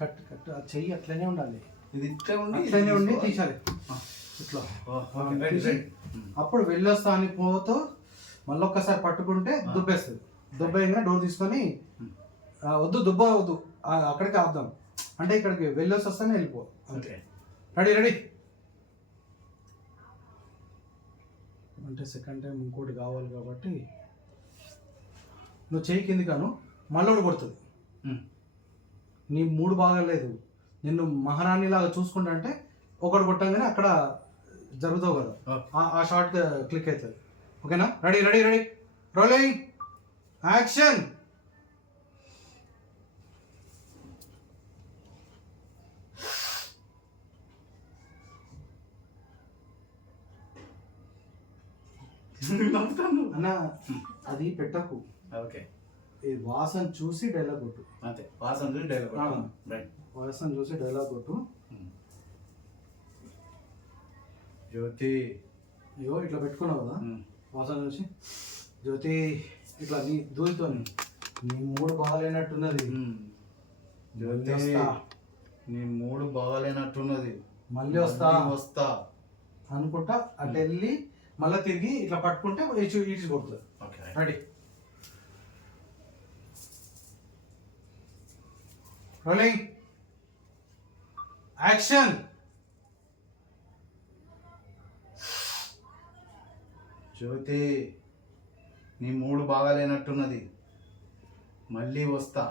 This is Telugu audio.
కట్ కట్ ఆ చెయ్యి అట్లనే ఉండాలి. ఇది అట్లనే ఉండి తీసాలి ఇట్లా. అప్పుడు వెళ్ళొస్తా అని పోతూ మళ్ళీ ఒక్కసారి పట్టుకుంటే దుబ్బేస్తుంది. దుబ్బేయంగా డోర్ తీసుకొని వద్దు దుబ్బ వద్దు అక్కడికి ఆపుదాం అంటే ఇక్కడికి వెళ్ళొసి వస్తానే వెళ్ళిపో. అంతే. రెడీ రెడీ అంటే సెకండ్ టైం ఇంకోటి కావాలి కాబట్టి నువ్వు చెయ్యి కింది కాను మళ్ళీ కొడుతుంది. నీ మూడు బాగాలేదు, నిన్ను మహారాణిలాగా చూసుకుంటా అంటే ఒకటి కొట్టంగానే అక్కడ జరుగుతావు కదా, ఆ షార్ట్ క్లిక్ అవుతుంది. ఓకేనా? Ready ready ready rolling action. అన్న అది పెట్టకు. ఓకే. ఈ వాసన చూసి డైలాగ్ కొట్టు. అంతే, వాసన చూసి డైలాగ్ రైట్. వాసన చూసి డైలాగ్ కొట్టు. జ్యోతి అయ్యో ఇట్లా పెట్టుకున్నావు కదా, వాసన చూసి జ్యోతి ఇట్లా నీ దూరితో నీ మూడు బాగాలేనట్టున్నది. జ్యోతి నీ మూడు బాగాలేనట్టున్నది, మళ్ళీ వస్తా అనుకుంటా అటు వెళ్ళి మళ్ళీ తిరిగి ఇట్లా పట్టుకుంటే ఇటు కొడుతుంది. Ready rolling action. జ్యోతి నీ మూడు బాగాలేనట్టున్నది, మళ్ళీ వస్తా